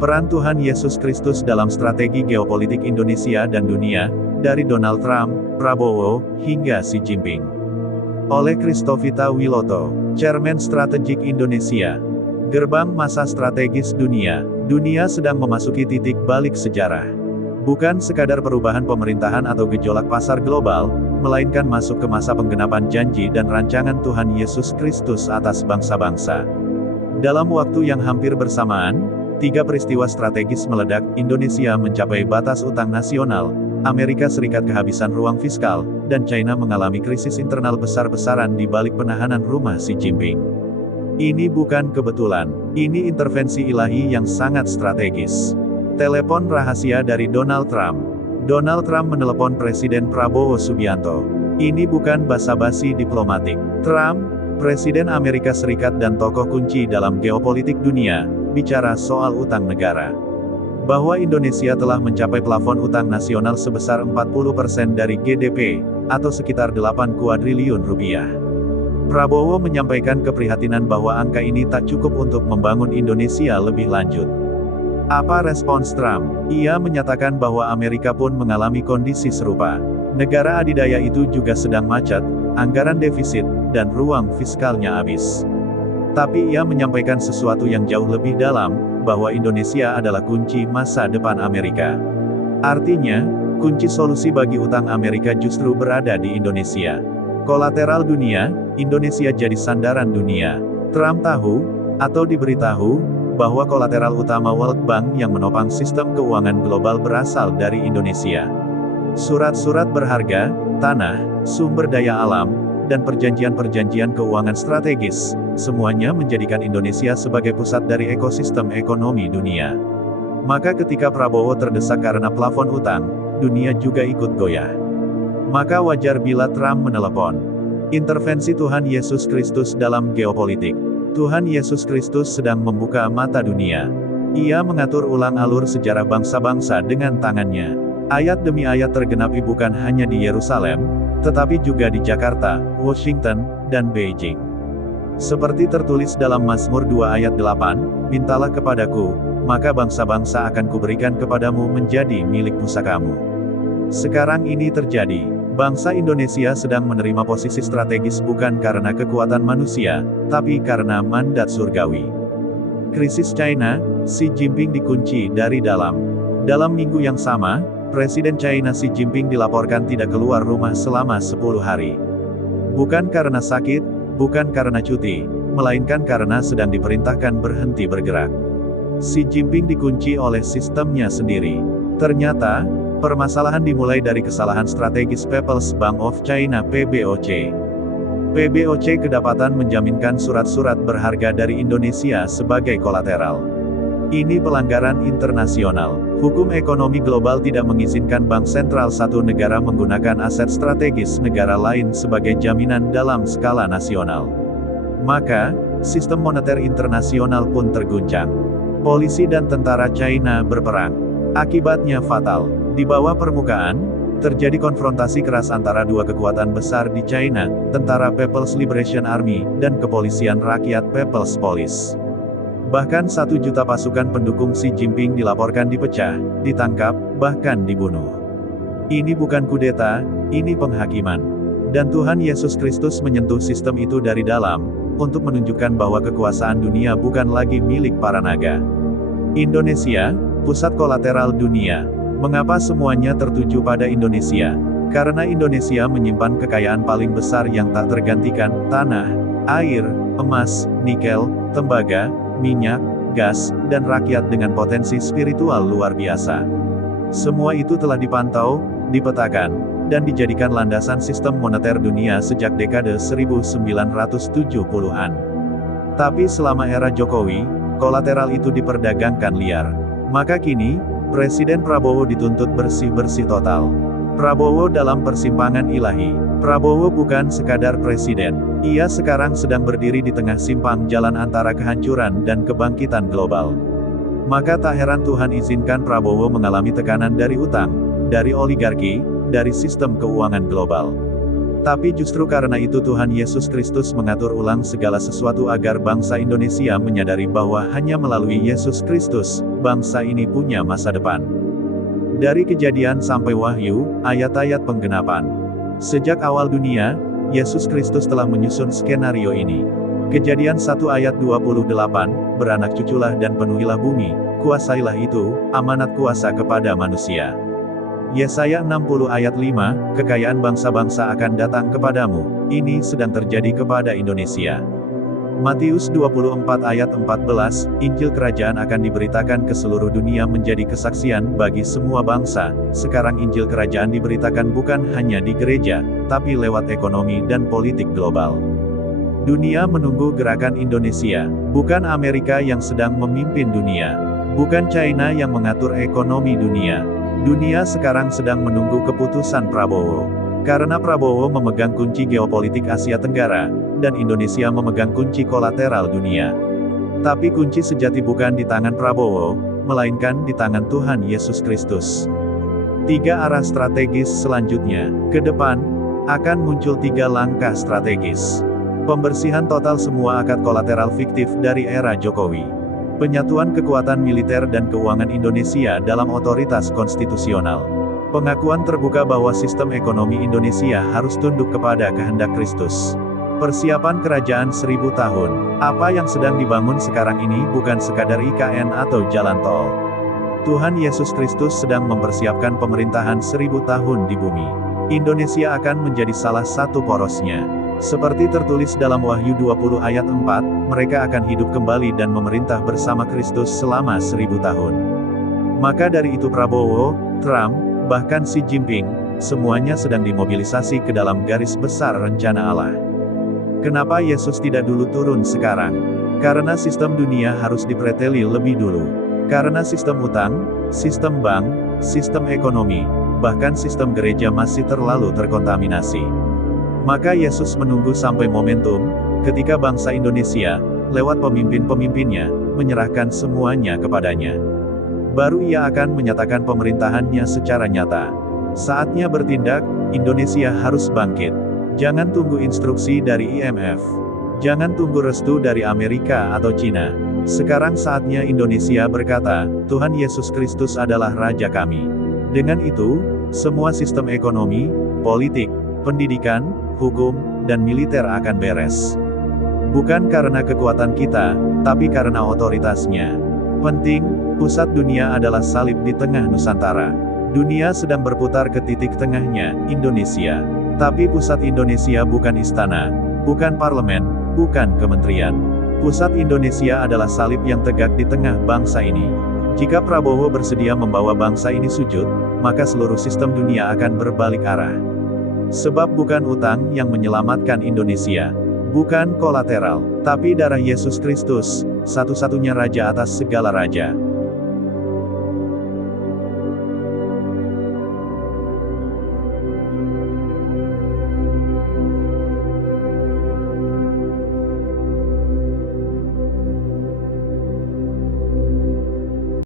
Peran Tuhan Yesus Kristus dalam strategi geopolitik Indonesia dan dunia, dari Donald Trump, Prabowo, hingga Xi Jinping. Oleh Christovita Wiloto, Chairman Strategik Indonesia. Gerbang masa strategis dunia. Dunia sedang memasuki titik balik sejarah. Bukan sekadar perubahan pemerintahan atau gejolak pasar global, melainkan masuk ke masa penggenapan janji dan rancangan Tuhan Yesus Kristus atas bangsa-bangsa. Dalam waktu yang hampir bersamaan, 3 peristiwa strategis meledak. Indonesia mencapai batas utang nasional, Amerika Serikat kehabisan ruang fiskal, dan China mengalami krisis internal besar-besaran di balik penahanan rumah Xi Jinping. Ini bukan kebetulan, ini intervensi ilahi yang sangat strategis. Telepon rahasia dari Donald Trump. Donald Trump menelepon Presiden Prabowo Subianto. Ini bukan basa-basi diplomatik. Trump, Presiden Amerika Serikat dan tokoh kunci dalam geopolitik dunia, bicara soal utang negara. Bahwa Indonesia telah mencapai plafon utang nasional sebesar 40% dari GDP, atau sekitar 8 kuadriliun rupiah. Prabowo menyampaikan keprihatinan bahwa angka ini tak cukup untuk membangun Indonesia lebih lanjut. Apa respons Trump? Ia menyatakan bahwa Amerika pun mengalami kondisi serupa. Negara adidaya itu juga sedang macet, anggaran defisit, dan ruang fiskalnya habis. Tapi ia menyampaikan sesuatu yang jauh lebih dalam, bahwa Indonesia adalah kunci masa depan Amerika. Artinya, kunci solusi bagi utang Amerika justru berada di Indonesia. Kolateral dunia, Indonesia jadi sandaran dunia. Trump tahu, atau diberitahu, bahwa kolateral utama World Bank yang menopang sistem keuangan global berasal dari Indonesia. Surat-surat berharga, tanah, sumber daya alam, dan perjanjian-perjanjian keuangan strategis, semuanya menjadikan Indonesia sebagai pusat dari ekosistem ekonomi dunia. Maka ketika Prabowo terdesak karena plafon utang, dunia juga ikut goyah. Maka wajar bila Trump menelepon. Intervensi Tuhan Yesus Kristus dalam geopolitik. Tuhan Yesus Kristus sedang membuka mata dunia. Ia mengatur ulang alur sejarah bangsa-bangsa dengan tangannya. Ayat demi ayat tergenapi bukan hanya di Yerusalem, tetapi juga di Jakarta, Washington, dan Beijing. Seperti tertulis dalam Mazmur 2 ayat 8, "Mintalah kepadaku, maka bangsa-bangsa akan kuberikan kepadamu menjadi milik pusakamu." Sekarang ini terjadi. Bangsa Indonesia sedang menerima posisi strategis bukan karena kekuatan manusia, tapi karena mandat surgawi. Krisis China, Xi Jinping dikunci dari dalam. Dalam minggu yang sama, Presiden China Xi Jinping dilaporkan tidak keluar rumah selama 10 hari. Bukan karena sakit, bukan karena cuti, melainkan karena sedang diperintahkan berhenti bergerak. Xi Jinping dikunci oleh sistemnya sendiri. Ternyata, permasalahan dimulai dari kesalahan strategis People's Bank of China (PBOC). PBOC kedapatan menjaminkan surat-surat berharga dari Indonesia sebagai kolateral. Ini pelanggaran internasional. Hukum ekonomi global tidak mengizinkan bank sentral satu negara menggunakan aset strategis negara lain sebagai jaminan dalam skala nasional. Maka, sistem moneter internasional pun terguncang. Polisi dan tentara China berperang. Akibatnya fatal. Di bawah permukaan, terjadi konfrontasi keras antara dua kekuatan besar di China, Tentara People's Liberation Army, dan Kepolisian Rakyat People's Police. Bahkan 1 juta pasukan pendukung Xi Jinping dilaporkan dipecah, ditangkap, bahkan dibunuh. Ini bukan kudeta, ini penghakiman. Dan Tuhan Yesus Kristus menyentuh sistem itu dari dalam, untuk menunjukkan bahwa kekuasaan dunia bukan lagi milik para naga. Indonesia, pusat kolateral dunia. Mengapa semuanya tertuju pada Indonesia? Karena Indonesia menyimpan kekayaan paling besar yang tak tergantikan, tanah, air, emas, nikel, tembaga, minyak, gas, dan rakyat dengan potensi spiritual luar biasa. Semua itu telah dipantau, dipetakan, dan dijadikan landasan sistem moneter dunia sejak dekade 1970-an. Tapi selama era Jokowi, kolateral itu diperdagangkan liar. Maka kini, Presiden Prabowo dituntut bersih-bersih total. Prabowo dalam persimpangan ilahi. Prabowo bukan sekadar presiden. Ia sekarang sedang berdiri di tengah simpang jalan antara kehancuran dan kebangkitan global. Maka tak heran Tuhan izinkan Prabowo mengalami tekanan dari utang, dari oligarki, dari sistem keuangan global. Tapi justru karena itu Tuhan Yesus Kristus mengatur ulang segala sesuatu agar bangsa Indonesia menyadari bahwa hanya melalui Yesus Kristus, bangsa ini punya masa depan. Dari Kejadian sampai Wahyu, ayat-ayat penggenapan. Sejak awal dunia, Yesus Kristus telah menyusun skenario ini. Kejadian 1 ayat 28, beranak cuculah dan penuhilah bumi, kuasailah itu, amanat kuasa kepada manusia. Yesaya 60 ayat 5, kekayaan bangsa-bangsa akan datang kepadamu, ini sedang terjadi kepada Indonesia. Matius 24 ayat 14, Injil Kerajaan akan diberitakan ke seluruh dunia menjadi kesaksian bagi semua bangsa. Sekarang Injil Kerajaan diberitakan bukan hanya di gereja, tapi lewat ekonomi dan politik global. Dunia menunggu gerakan Indonesia, bukan Amerika yang sedang memimpin dunia. Bukan China yang mengatur ekonomi dunia. Dunia sekarang sedang menunggu keputusan Prabowo. Karena Prabowo memegang kunci geopolitik Asia Tenggara, dan Indonesia memegang kunci kolateral dunia. Tapi kunci sejati bukan di tangan Prabowo, melainkan di tangan Tuhan Yesus Kristus. 3 arah strategis selanjutnya. Ke depan, akan muncul 3 langkah strategis. Pembersihan total semua akad kolateral fiktif dari era Jokowi. Penyatuan kekuatan militer dan keuangan Indonesia dalam otoritas konstitusional. Pengakuan terbuka bahwa sistem ekonomi Indonesia harus tunduk kepada kehendak Kristus. Persiapan kerajaan 1000 tahun. Apa yang sedang dibangun sekarang ini bukan sekadar IKN atau jalan tol. Tuhan Yesus Kristus sedang mempersiapkan pemerintahan 1000 tahun di bumi. Indonesia akan menjadi salah satu porosnya. Seperti tertulis dalam Wahyu 20 ayat 4, mereka akan hidup kembali dan memerintah bersama Kristus selama 1000 tahun. Maka dari itu Prabowo, Trump, bahkan Xi Jinping, semuanya sedang dimobilisasi ke dalam garis besar rencana Allah. Kenapa Yesus tidak dulu turun sekarang? Karena sistem dunia harus dipreteli lebih dulu. Karena sistem utang, sistem bank, sistem ekonomi, bahkan sistem gereja masih terlalu terkontaminasi. Maka Yesus menunggu sampai momentum, ketika bangsa Indonesia, lewat pemimpin-pemimpinnya, menyerahkan semuanya kepadanya. Baru ia akan menyatakan pemerintahannya secara nyata. Saatnya bertindak, Indonesia harus bangkit. Jangan tunggu instruksi dari IMF. Jangan tunggu restu dari Amerika atau Cina. Sekarang saatnya Indonesia berkata, Tuhan Yesus Kristus adalah Raja kami. Dengan itu, semua sistem ekonomi, politik, pendidikan, hukum, dan militer akan beres. Bukan karena kekuatan kita, tapi karena otoritasnya. Penting, pusat dunia adalah salib di tengah Nusantara. Dunia sedang berputar ke titik tengahnya, Indonesia. Tapi pusat Indonesia bukan istana, bukan parlemen, bukan kementerian. Pusat Indonesia adalah salib yang tegak di tengah bangsa ini. Jika Prabowo bersedia membawa bangsa ini sujud, maka seluruh sistem dunia akan berbalik arah. Sebab bukan utang yang menyelamatkan Indonesia. Bukan kolateral, tapi darah Yesus Kristus, satu-satunya raja atas segala raja.